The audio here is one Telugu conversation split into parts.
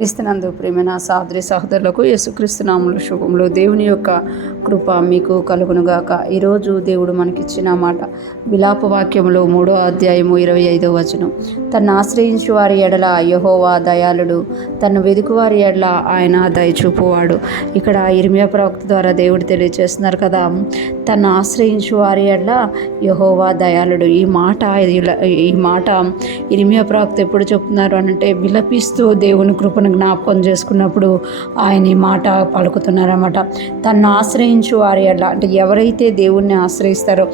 క్రీస్తునందు ప్రియమైన సహోదరి సహోదరులకు యేసుక్రీస్తు నామములో శుభములు. దేవుని యొక్క కృప మీకు కలుగునుగాక. ఈరోజు దేవుడు మనకిచ్చిన మాట విలాప వాక్యములో 3వ అధ్యాయము 25వ వచనం. తన్ను ఆశ్రయించు వారి ఎడల యెహోవా దయాళుడు, తన్ను వెదుకు వారి ఎడల ఆయన దయచూపువాడు. ఇక్కడ ఇర్మియా ప్రవక్త ద్వారా దేవుడు తెలియజేస్తున్నారు కదా, తన్ను ఆశ్రయించు వారి ఎడల యెహోవా దయాళుడు. ఈ మాట ఇర్మియా ప్రవక్త ఎప్పుడు చెప్తున్నారు అంటే, విలపిస్తూ దేవుని కృపను జ్ఞాపకం చేసుకున్నప్పుడు ఆయన ఈ మాట పలుకుతున్నారన్నమాట. తన్ను ఆశ్రయించు వారి ఎడల అంటే ఎవరైతే దేవుణ్ణి ఆశ్రయిస్తారో,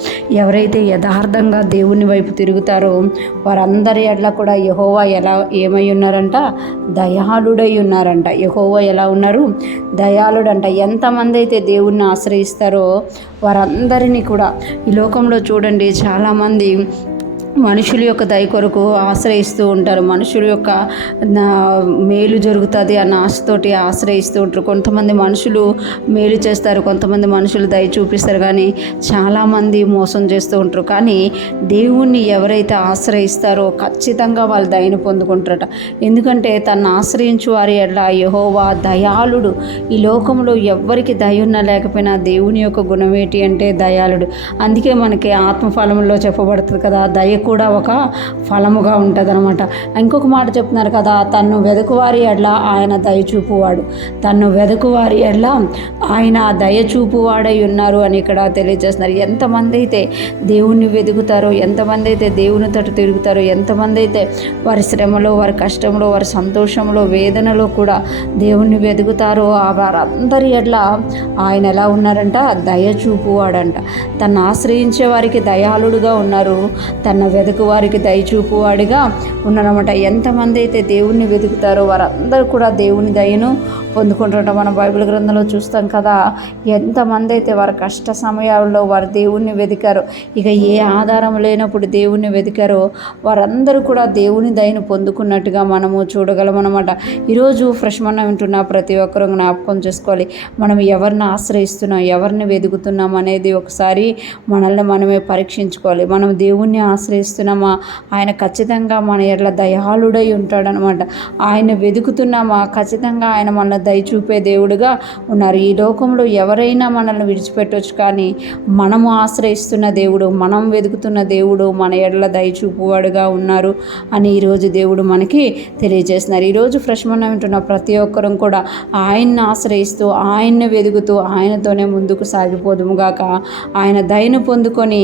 ఎవరైతే యథార్థంగా దేవుని వైపు తిరుగుతారో వారందరి ఎడల కూడా యెహోవా ఏమై ఉన్నారంట? దయాళుడై ఉన్నారంట. యెహోవా ఎలా ఉన్నారు? దయాళుడంట. ఎంతమంది అయితే దేవుణ్ణి ఆశ్రయిస్తారో వారందరినీ కూడా ఈ లోకంలో చూడండి, చాలామంది మనుషుల యొక్క దయ కొరకు ఆశ్రయిస్తూ ఉంటారు. మనుషుల యొక్క మేలు జరుగుతుంది అన్న ఆశతోటి ఆశ్రయిస్తూ ఉంటారు. కొంతమంది మనుషులు మేలు చేస్తారు, కొంతమంది మనుషులు దయ చూపిస్తారు, కానీ చాలామంది మోసం చేస్తూ ఉంటారు. కానీ దేవుణ్ణి ఎవరైతే ఆశ్రయిస్తారో ఖచ్చితంగా వాళ్ళు దయను పొందుకుంటారట. ఎందుకంటే తను ఆశ్రయించు వారి ఎడల యెహోవా దయాళుడు. ఈ లోకంలో ఎవ్వరికి దయ ఉన్నా లేకపోయినా దేవుని యొక్క గుణం ఏంటి అంటే దయాళుడు. అందుకే మనకి ఆత్మఫలంలో చెప్పబడుతుంది కదా, దయ కూడా ఒక ఫలముగా ఉంటుంది అనమాట. ఇంకొక మాట చెప్తున్నారు కదా, తన్ను వెదకువారి ఎడల ఆయన దయచూపువాడు. తన్ను వెదకువారి ఎడల ఆయన దయచూపువాడై ఉన్నారు అని ఇక్కడ తెలియజేస్తున్నారు. ఎంతమంది అయితే దేవుణ్ణి వెతుకుతారో, ఎంతమంది అయితే దేవుని తట్టు తిరుగుతారో, ఎంతమంది అయితే వారి శ్రమలో, వారి కష్టంలో, వారి సంతోషంలో, వేదనలో కూడా దేవుణ్ణి వెతుకుతారో వారందరి ఎడల ఆయన ఎలా ఉన్నారంట? దయచూపువాడంట. తను ఆశ్రయించే వారికి దయాళుడుగా ఉన్నారు, తన వెతుకు వారికి దయచూపువాడిగా ఉన్నారన్నమాట. ఎంతమంది అయితే దేవుణ్ణి వెతుకుతారో వారందరూ కూడా దేవుని దయను పొందుకుంటుంట. మనం బైబిల్ గ్రంథంలో చూస్తాం కదా, ఎంతమంది అయితే వారి కష్ట సమయాల్లో వారు దేవుణ్ణి వెతికారో, ఇక ఏ ఆధారం లేనప్పుడు దేవుణ్ణి వెతికారో వారందరూ కూడా దేవుని దయను పొందుకున్నట్టుగా మనము చూడగలం అన్నమాట. ఈరోజు ఫ్రెష్ మనం వింటున్న ప్రతి ఒక్కరూ జ్ఞాపకం చేసుకోవాలి, మనం ఎవరిని ఆశ్రయిస్తున్నాం, ఎవరిని వెతుకుతున్నాం అనేది ఒకసారి మనల్ని మనమే పరీక్షించుకోవాలి. మనం దేవుణ్ణి ఆశ్రయిస్తున్నామా? ఆయన ఖచ్చితంగా మన ఎడల దయాళుడై ఉంటాడనమాట. ఆయన వెతుకుతున్నామా? ఖచ్చితంగా ఆయన మన దయచూపే దేవుడుగా ఉన్నారు. ఈ లోకంలో ఎవరైనా మనల్ని విడిచిపెట్టవచ్చు, కానీ మనము ఆశ్రయిస్తున్న దేవుడు, మనం వెతుకుతున్న దేవుడు మన ఎడల దయచూపువాడుగా ఉన్నారు అని ఈరోజు దేవుడు మనకి తెలియజేస్తున్నారు. ఈరోజు ఫ్రెష్ మనం వింటున్న ప్రతి ఒక్కరం కూడా ఆయన్ని ఆశ్రయిస్తూ, ఆయన్ని వెతుకుతూ, ఆయనతోనే ముందుకు సాగిపోదుముగాక. ఆయన దయను పొందుకొని,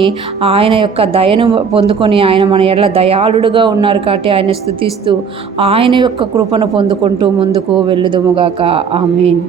ఆయన యొక్క దయను పొందుకొని, ఆయన మన ఎడల దయాళుడుగా ఉన్నారు కాబట్టి ఆయన స్తుతిస్తూ ఆయన యొక్క కృపను పొందుకుంటూ ముందుకు వెళ్ళుదుముగాక. ఆమేన్.